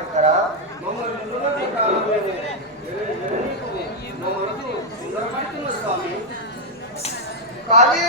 ఇక్కడ మమ్మల్ని కాలంలోనే మా స్వామి కాళీ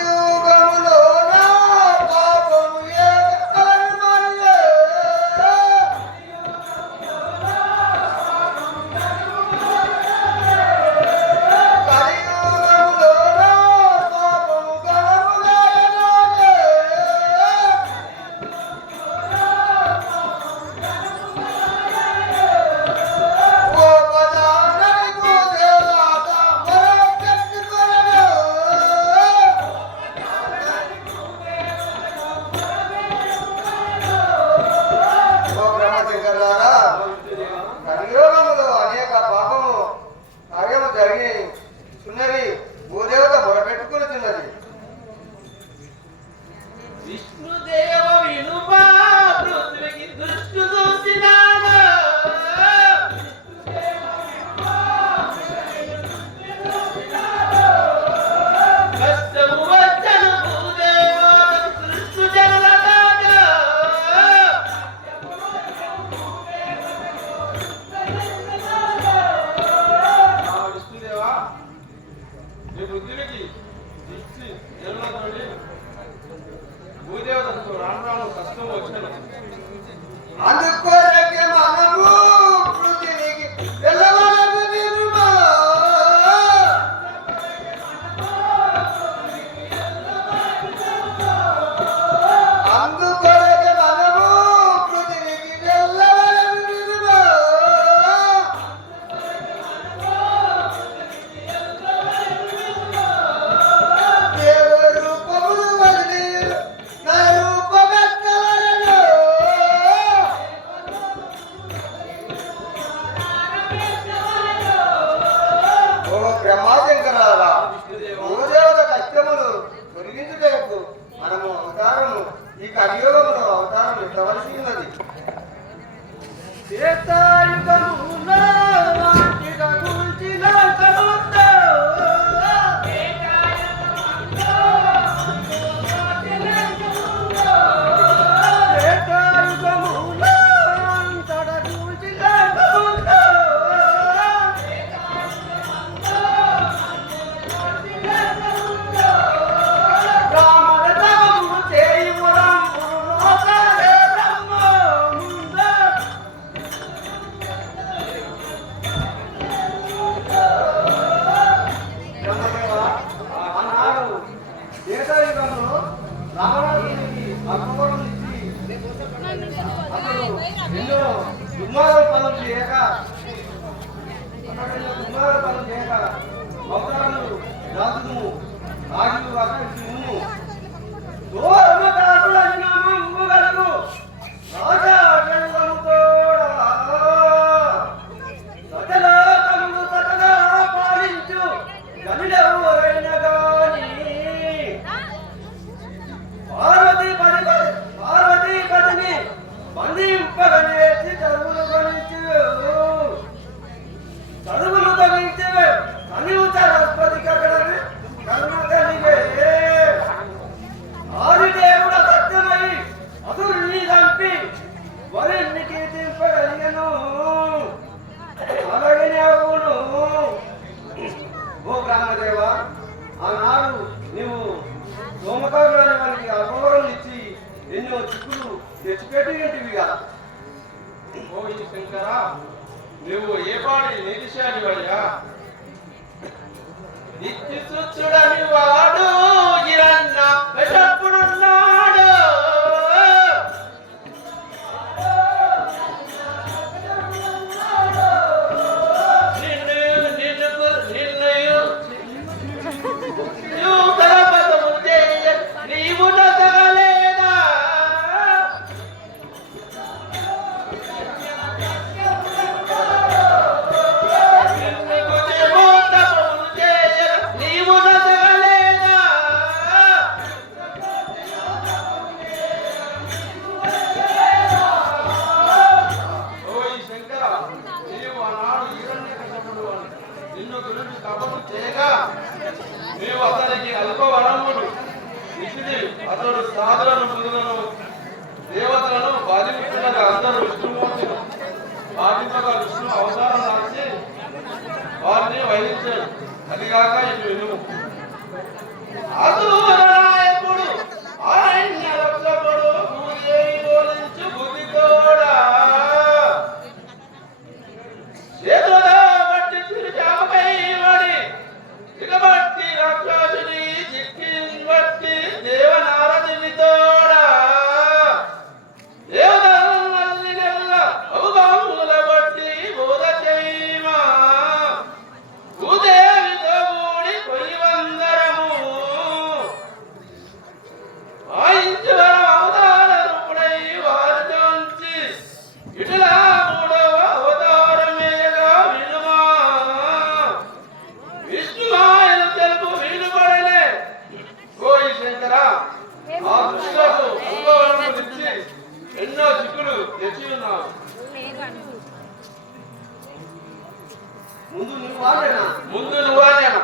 వారిని వహించాడు అదిగాక ఎన్నో చిక్కులు తెచ్చి ఉన్నావు ముందు నువ్వాలేనా ముందు నువ్వాలేనా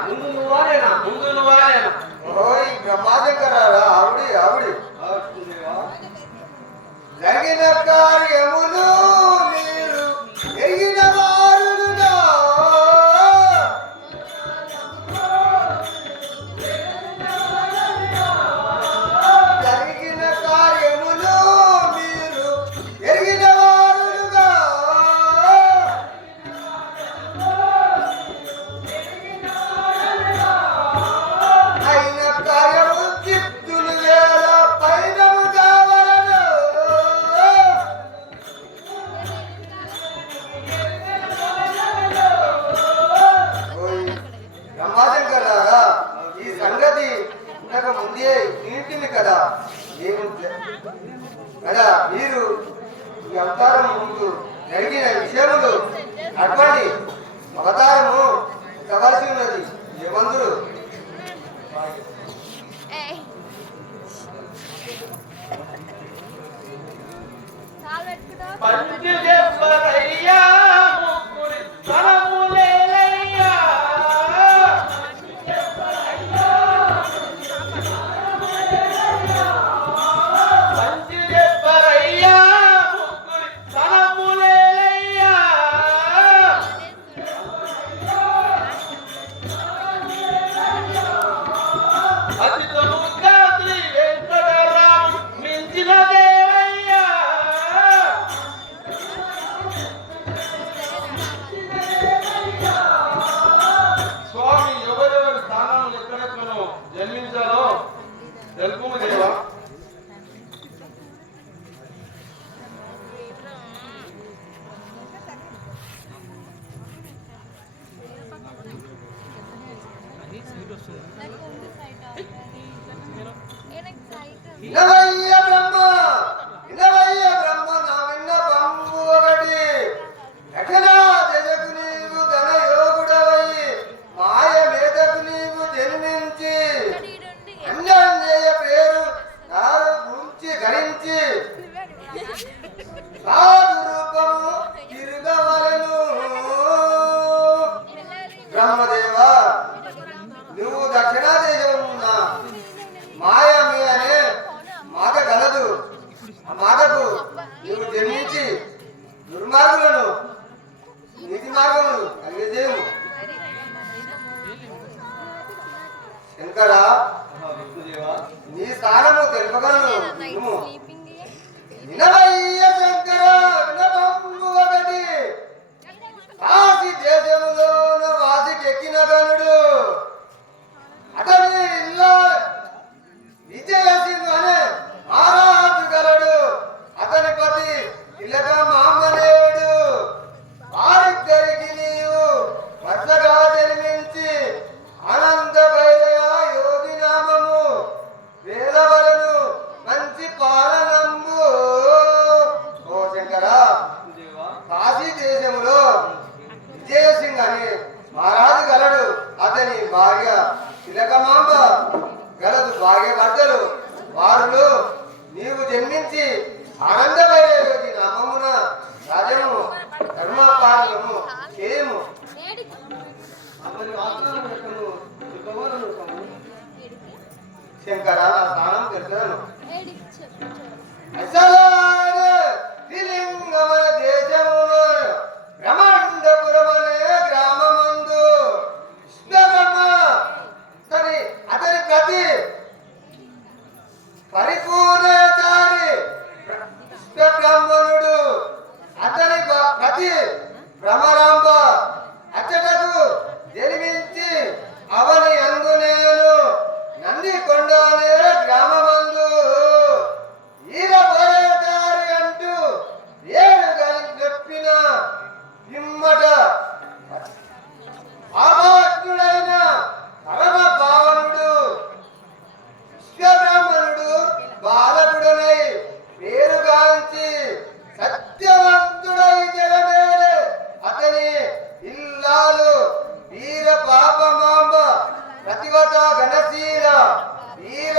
వీర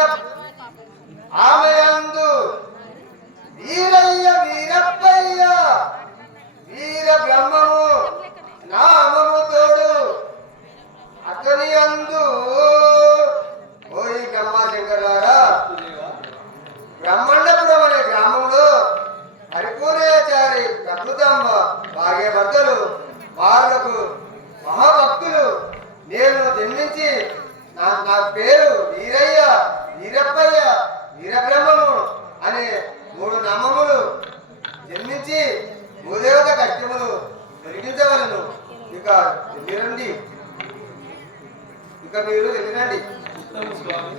ఆమె అందు వీరయ్య వీరప్పయ్య వీర బ్రహ్మము నామము తోడు అతని అందు ఓయి బ్రహ్మశంకరారా బ్రహ్మాండపురం అనే గ్రామంలో హరిపూర్ణాచారి ప్రకృతమ్మ భాగ్యభర్తలు వాళ్ళకు మహాభక్తులు నేను జన్మించి నా నా పేరు వీరయ్య వీరప్పయ్య వీరబ్రహ్మము అనే మూడు నామములు జన్మించి భూదేవత కష్టములు తొలగించవలను. ఇక వెళ్ళిరండి ఇక మీరు వెళ్ళిరండి స్వామి